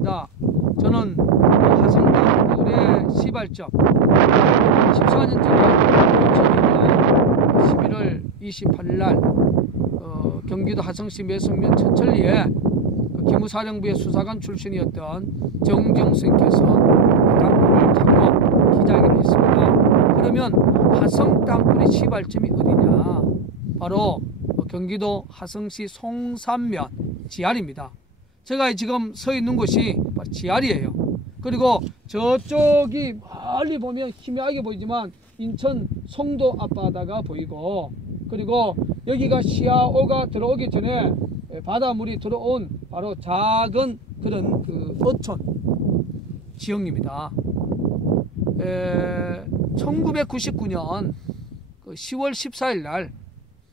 반갑습니다. 저는 화성 땅굴의 시발점 14년 전에 2002년 11월 28일 날 경기도 화성시 매성면 천천리에 기무사령부의 수사관 출신이었던 정정선께서 땅굴을 잡고 기자회견을 했습니다. 그러면 화성 땅굴의 시발점이 어디냐? 바로 경기도 화성시 송산면 지알입니다. 제가 지금 서 있는 곳이 바로 지알이에요. 그리고 저쪽이 멀리 보면 희미하게 보이지만 인천 송도 앞바다가 보이고, 그리고 여기가 시야호가 들어오기 전에 바닷물이 들어온 바로 작은 그런 그 어촌 지역입니다. 1999년 10월 14일 날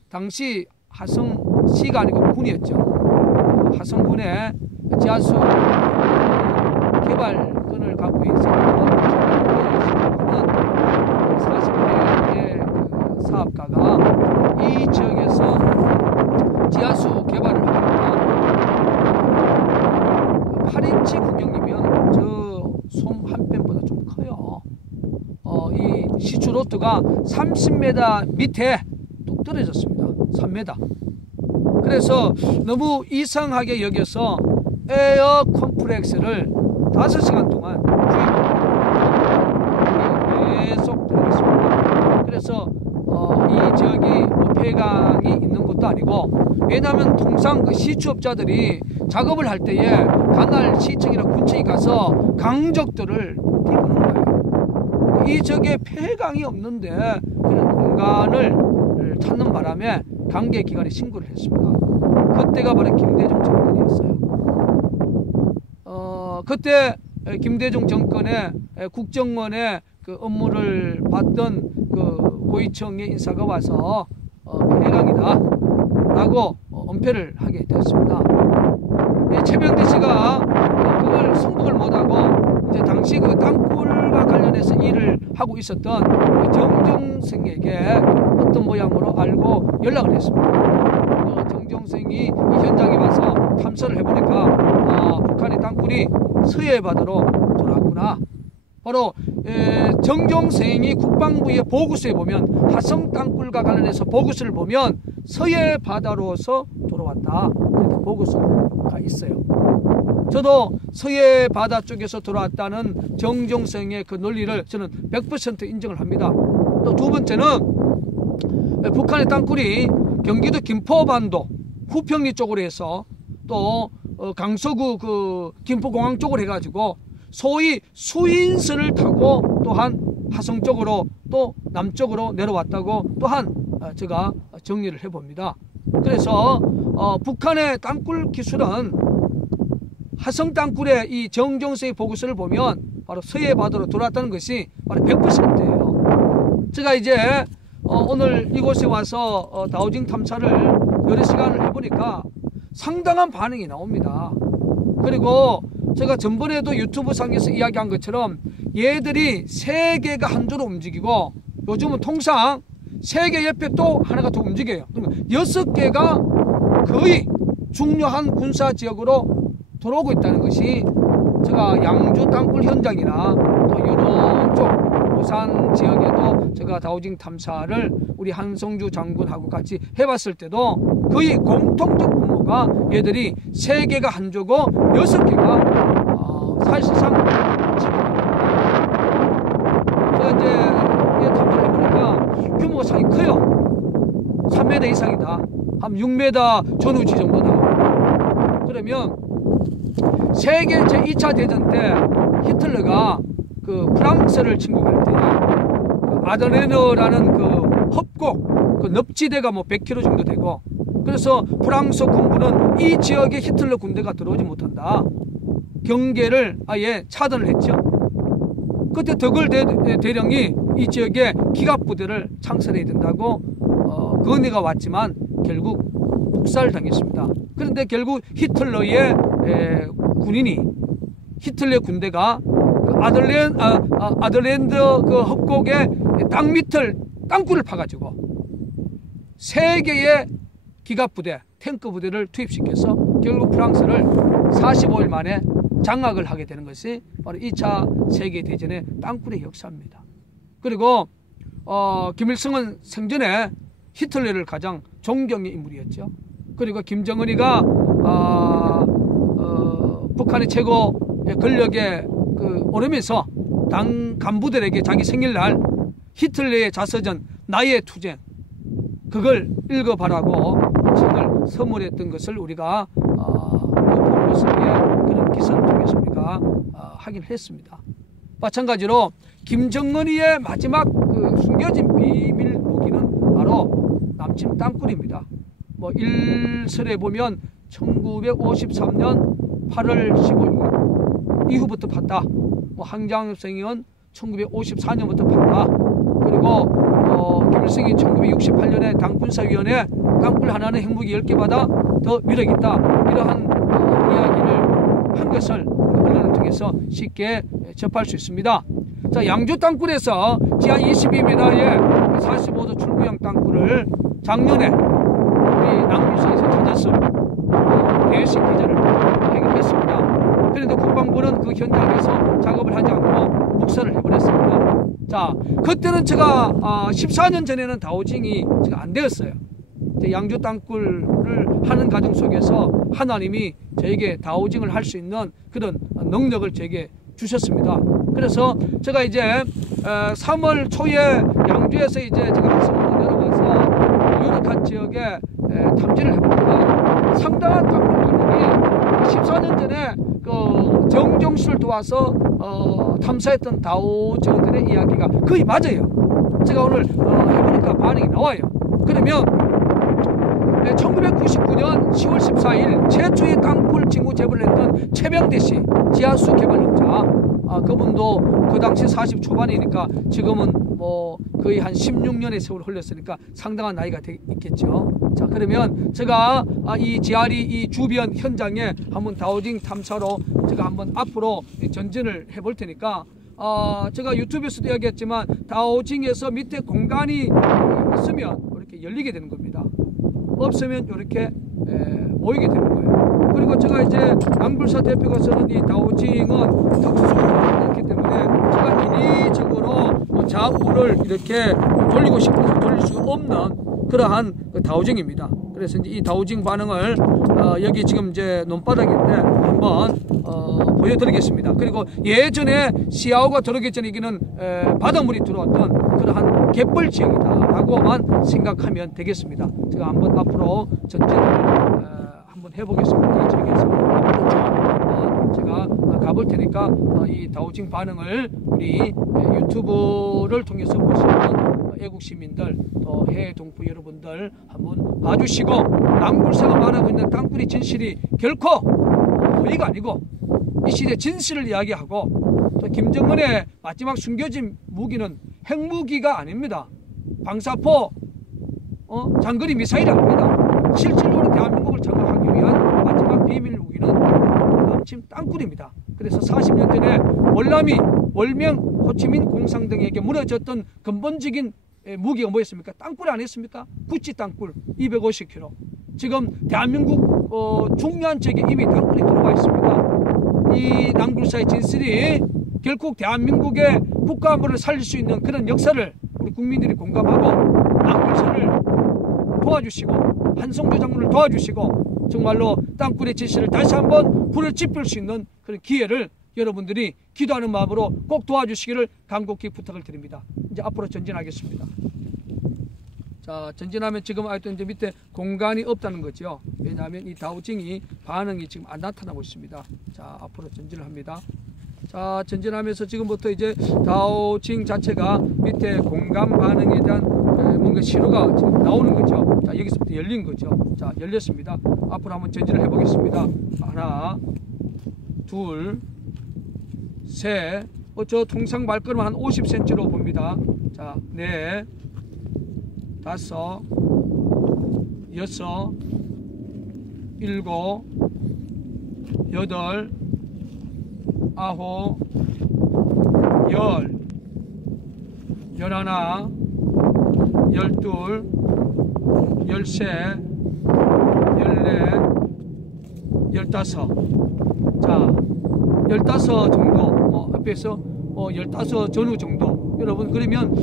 당시 화성시가 아니고 군이었죠. 화성군의 지하수 개발권을 갖고 있었던 40대의 그 사업가가 이 지역에서 지하수 개발을 하다가 8인치 구경이면 저 솜 한 뼘보다 좀 커요. 이 시추로트가 30m 밑에 뚝 떨어졌습니다. 3m. 그래서 너무 이상하게 여겨서 에어 컴프렉스를 5시간 동안 계속 들어갔습니다. 그래서 이 지역이 폐강이 있는 것도 아니고, 왜냐하면 통상 그 시추업자들이 작업을 할 때에 관할 시청이나 군청이 가서 강적들을 띄우는 거예요. 이 지역에 폐강이 없는데 그런 공간을 찾는 바람에 관계기관에 신고를 했습니다. 그때가 바로 김대중 정권이었어요. 그때 김대중 정권의 국정원의 그 업무를 받던 그 고위청의 인사가 와서 폐강이다 라고 은폐를 하게 되었습니다. 최병대 씨가 그걸 승복을 못하고 이제 당시 그 땅굴과 관련해서 일을 하고 있었던 그 정정생에게 어떤 모양으로 알고 연락을 했습니다. 정정생이 이 현장에 와서 탐사를 해보니까 북한의 땅굴이 서해 바다로 돌아왔구나. 바로 정정생이 국방부의 보고서에 보면 화성 땅굴과 관련해서 보고서를 보면 서해 바다로서 돌아왔다, 이렇게 보고서가 있어요. 저도 서해 바다 쪽에서 돌아왔다는 정정생의 그 논리를 저는 100% 인정을 합니다. 또 두 번째는 북한의 땅굴이 경기도 김포반도 후평리 쪽으로 해서 또 강서구 그 김포공항 쪽으로 해가지고 소위 수인선을 타고 또한 화성 쪽으로 또 남쪽으로 내려왔다고 또한 제가 정리를 해봅니다. 그래서 북한의 땅굴 기술은 화성 땅굴의 이 정정생의 보고서를 보면 바로 서해 바다로 돌아왔다는 것이 바로 100%예요. 제가 이제 오늘 이곳에 와서 다우징 탐사를 여러 시간을 해보니까 상당한 반응이 나옵니다. 그리고 제가 전번에도 유튜브 상에서 이야기한 것처럼 얘들이 세 개가 한 조로 움직이고, 요즘은 통상 세 개 옆에 또 하나가 더 움직여요. 그러면 6개가 거의 중요한 군사 지역으로 들어오고 있다는 것이, 제가 양주 땅굴 현장이나 또 여러 쪽 부산 지역에도 제가 다우징 탐사를 우리 한성주 장군하고 같이 해봤을 때도 거의 공통적 분모가 얘들이 세 개가 한 조고 6개가 사실상 제가 이제 탐사를 해보니까 규모가 상당히 커요. 3m 이상이다. 한 6m 전후지 정도 나옵니다. 그러면 세계 제2차 대전 때 히틀러가 그 프랑스를 침공할 때 아드레너라는 그 협곡, 그 늪지대가 뭐 100km 정도 되고, 그래서 프랑스 군부는 이 지역에 히틀러 군대가 들어오지 못한다, 경계를 아예 차단을 했죠. 그때 더글 대령이 이 지역에 기갑부대를 창설해야 된다고 건의가 왔지만 결국 묵살당했습니다. 그런데 결국 히틀러의 군인이, 히틀러의 군대가 그 아들랜드 그 협곡의 땅 밑을 땅굴을 파가지고 3개의 기갑부대, 탱크 부대를 투입시켜서 결국 프랑스를 45일 만에 장악을 하게 되는 것이 바로 2차 세계대전의 땅굴의 역사입니다. 그리고 김일성은 생전에 히틀러를 가장 존경의 인물이었죠. 그리고 김정은이가 북한의 최고 권력에 오르면서 당 간부들에게 자기 생일날 히틀러의 자서전 나의 투쟁 그걸 읽어봐라고 책을 선물했던 것을 우리가 포스의 그런 기사를 통해서 우리가 확인을 했습니다. 마찬가지로 김정은이의 마지막 숨겨진 비밀 무기는 바로 남침 땅굴입니다. 일설에 보면 1953년 8월 15일 이후부터 팠다. 항장협생은 1954년부터 팠다. 그리고 김일성이 1968년에 당군사위원회 땅굴 하나는 핵무기 10개 받아 더 위력 있다. 이러한 이야기를 한 것을 언론을 통해서 쉽게 접할 수 있습니다. 자, 양주 땅굴에서 지하 22m의 45도 출구형 땅굴을 작년에 우리 남부서에서 찾아서 대여식 기자를 발견했습니다. 그런데 국방부는 그 현장에서 작업을 하지 않고 묵살을 해버렸습니다. 자, 그때는 제가 14년 전에는 다오징이 제가 안 되었어요. 양주 땅굴을 하는 과정 속에서 하나님이 저에게 다오징을 할 수 있는 그런 능력을 저에게 주셨습니다. 그래서 제가 이제 3월 초에 양주에서 이제 제가 학생으로 내려가서 유력한 지역에 탐지를 해보니까 상당한 땅굴 가능이 14년 전에 그 정종수를 도와서 탐사했던 다오저들의 이야기가 거의 맞아요. 제가 오늘 해보니까 반응이 나와요. 그러면 1999년 10월 14일 최초의 땅굴 징후 제보를 했던 최병대 씨, 지하수 개발업자, 그분도 그 당시 40 초반이니까 지금은 거의 한 16년의 세월 흘렀으니까 상당한 나이가 있겠죠. 자, 그러면 제가 이 지하리 이 주변 현장에 한번 다오징 탐사로 제가 한번 앞으로 전진을 해볼 테니까 제가 유튜브에서도 이야기했지만 다오징에서 밑에 공간이 있으면 이렇게 열리게 되는 겁니다. 없으면 이렇게 모이게 되는 거예요. 그리고 제가 이제 남불사 대표가 쓰는 이 다오징은 특수이기 때문에 제가 인위적으로 좌우를 이렇게 돌리고 싶어서 돌릴 수가 없는 그러한 다오징입니다. 그래서 이제 이 다오징 반응을 여기 지금 이제 논바닥인데 한번 보여드리겠습니다. 그리고 예전에 시아오가 들어오기 전에 여기는 바닷물이 들어왔던 그러한 갯벌 지역이다라고만 생각하면 되겠습니다. 제가 한번 앞으로 전진을 한번 해보겠습니다. 이 지역에서 제가 가볼 테니까 이 다오징 반응을 우리 유튜브를 통해서 보시는 애국 시민들 또 해외 동포 여러분들 한번 봐주시고 남굴사가 말하고 있는 땅굴의 진실이 결코 허위가 아니고 이 시대 진실을 이야기하고 또 김정은의 마지막 숨겨진 무기는 핵무기가 아닙니다. 방사포, 장거리 미사일이 아닙니다. 실질적으로 대한민국을 장악하기 위한 마지막 비밀 무기는 남침 땅굴입니다. 그래서 40년 전에 월남이, 월명, 호치민 공상 등에게 무너졌던 근본적인 무기가 뭐였습니까? 땅굴 아니었습니까? 구찌 땅굴 250km. 지금 대한민국 중요한 지역에 이미 땅굴이 들어와 있습니다. 이 남굴사의 진실이 결국 대한민국의 국가 안보를 살릴 수 있는 그런 역사를 우리 국민들이 공감하고 남굴사를 도와주시고 한성조 장군을 도와주시고 정말로 땅굴의 진실을 다시 한번 불을 지필 수 있는 그런 기회를 여러분들이 기도하는 마음으로 꼭 도와주시기를 간곡히 부탁을 드립니다. 이제 앞으로 전진하겠습니다. 자, 전진하면 지금 아직도 이제 밑에 공간이 없다는 거죠. 왜냐하면 이 다오징이 반응이 지금 안 나타나고 있습니다. 자, 앞으로 전진을 합니다. 자, 전진하면서 지금부터 이제 다오징 자체가 밑에 공간 반응에 대한 뭔가 신호가 지금 나오는 거죠. 자, 여기서부터 열린 거죠. 자, 열렸습니다. 앞으로 한번 전진을 해보겠습니다. 하나, 둘, 셋. 저 통상 발걸음 한 50cm로 봅니다. 자, 넷, 다섯, 여섯, 일곱, 여덟, 아홉, 열, 열하나, 열둘, 열셋, 열넷, 열다섯. 자, 15 정도, 앞에서 15 전후 정도. 여러분, 그러면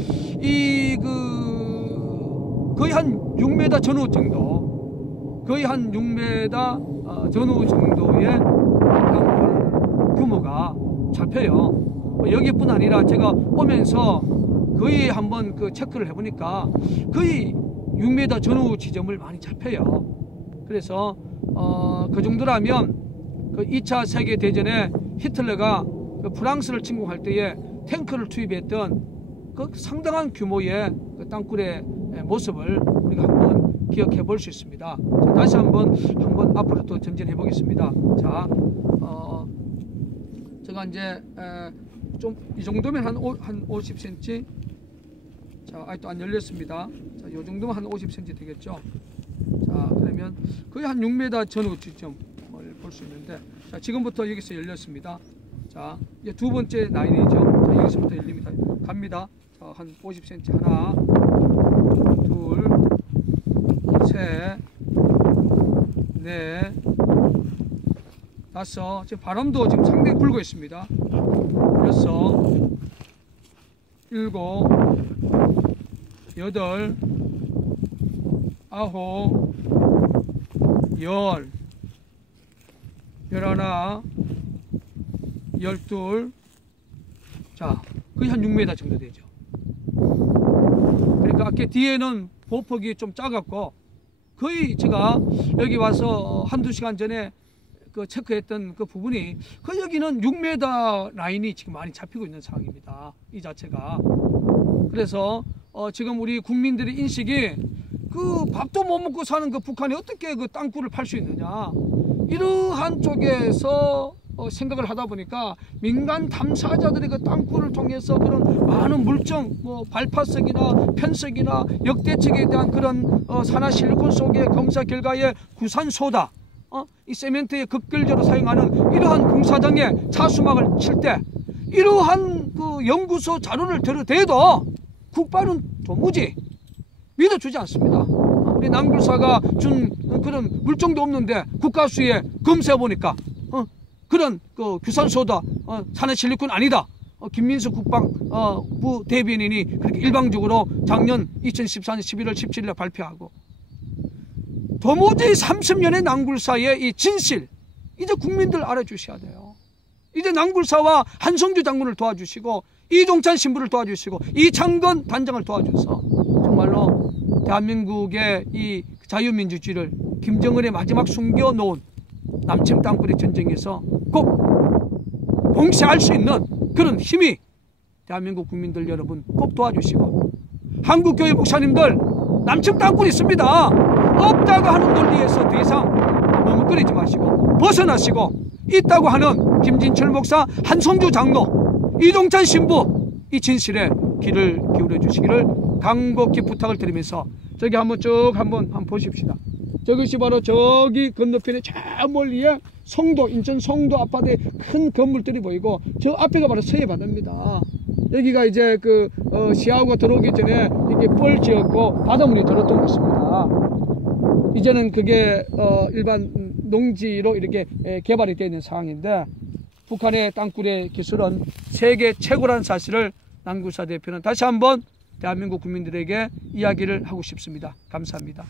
거의 한 6m 전후 정도, 거의 한 6m 전후 정도의 땅굴 규모가 잡혀요. 여기뿐 아니라 제가 오면서 거의 한번 체크를 해보니까 거의 6m 전후 지점을 많이 잡혀요. 그래서 그 정도라면 2차 세계대전에 히틀러가 프랑스를 침공할 때에 탱크를 투입했던 상당한 규모의 땅굴의 모습을 우리가 한번 기억해 볼 수 있습니다. 자, 다시 한번 앞으로 또 전진해 보겠습니다. 자, 제가 이제 좀 이 정도면 한 50cm. 자, 아직도 안 열렸습니다. 자, 요 정도면 한 50cm 되겠죠. 자, 그러면 거의 한 6m 전후 지점을 볼 수 있는데, 자, 지금부터 여기서 열렸습니다. 자, 이제 두 번째 라인이죠. 자, 여기서부터 열립니다. 갑니다. 자, 한 50cm. 하나, 둘, 셋, 넷, 다섯. 지금 바람도 지금 상당히 불고 있습니다. 여섯, 일곱, 여덟, 아홉, 열, 열하나, 열둘. 자, 거의 한 6m 정도 되죠. 그러니까 아까 뒤에는 보폭이 좀 작았고, 거의 제가 여기 와서 한두 시간 전에 체크했던 그 부분이 거의 여기는 6m 라인이 지금 많이 잡히고 있는 상황입니다. 이 자체가. 그래서 지금 우리 국민들의 인식이 밥도 못 먹고 사는 북한이 어떻게 땅굴을 팔 수 있느냐, 이러한 쪽에서 생각을 하다 보니까 민간 탐사자들이 땅굴을 통해서 그런 많은 물정, 발파석이나 편석이나 역대책에 대한 그런 산화 실리콘 속의 검사 결과에 구산소다, 이 세멘트에 극결적으로 사용하는 이러한 공사장에 차수막을 칠 때 이러한 연구소 자료를 들여대도 국방은 도무지 믿어주지 않습니다. 우리 남굴사가 준 그런 물정도 없는데 국가수에 검사해 보니까 그런 규산소다, 산화실리콘 아니다, 김민수 국방부 대변인이 그렇게 일방적으로 작년 2014년 11월 17일에 발표하고, 도무지 30년의 남굴사의 이 진실, 이제 국민들 알아주셔야 돼요. 이제 남굴사와 한성주 장군을 도와주시고, 이종찬 신부를 도와주시고, 이창건 단장을 도와줘서 정말로 대한민국의 이 자유민주주의를 김정은의 마지막 숨겨놓은 남침 땅굴의 전쟁에서 꼭 봉쇄할 수 있는 그런 힘이 대한민국 국민들 여러분 꼭 도와주시고, 한국교회 목사님들 남침 땅굴이 있습니다. 없다고 하는 논리에서 더 이상 머뭇거리지 마시고 벗어나시고, 있다고 하는 김진철 목사, 한성주 장로, 이종찬 신부, 이 진실에 귀를 기울여 주시기를 간곡히 부탁을 드리면서, 저기 한번 쭉 한번 보십시다. 저것이 바로 저기 건너편에 저 멀리에 송도, 인천 송도 앞바다에 큰 건물들이 보이고, 저 앞에가 바로 서해바다입니다. 여기가 이제 시야호가 들어오기 전에 이렇게 뻘 지었고 바닷물이 들었던 곳입니다. 이제는 그게 일반 농지로 이렇게 개발이 되어 있는 상황인데, 북한의 땅굴의 기술은 세계 최고라는 사실을 남굴사 대표는 다시 한번 대한민국 국민들에게 이야기를 하고 싶습니다. 감사합니다.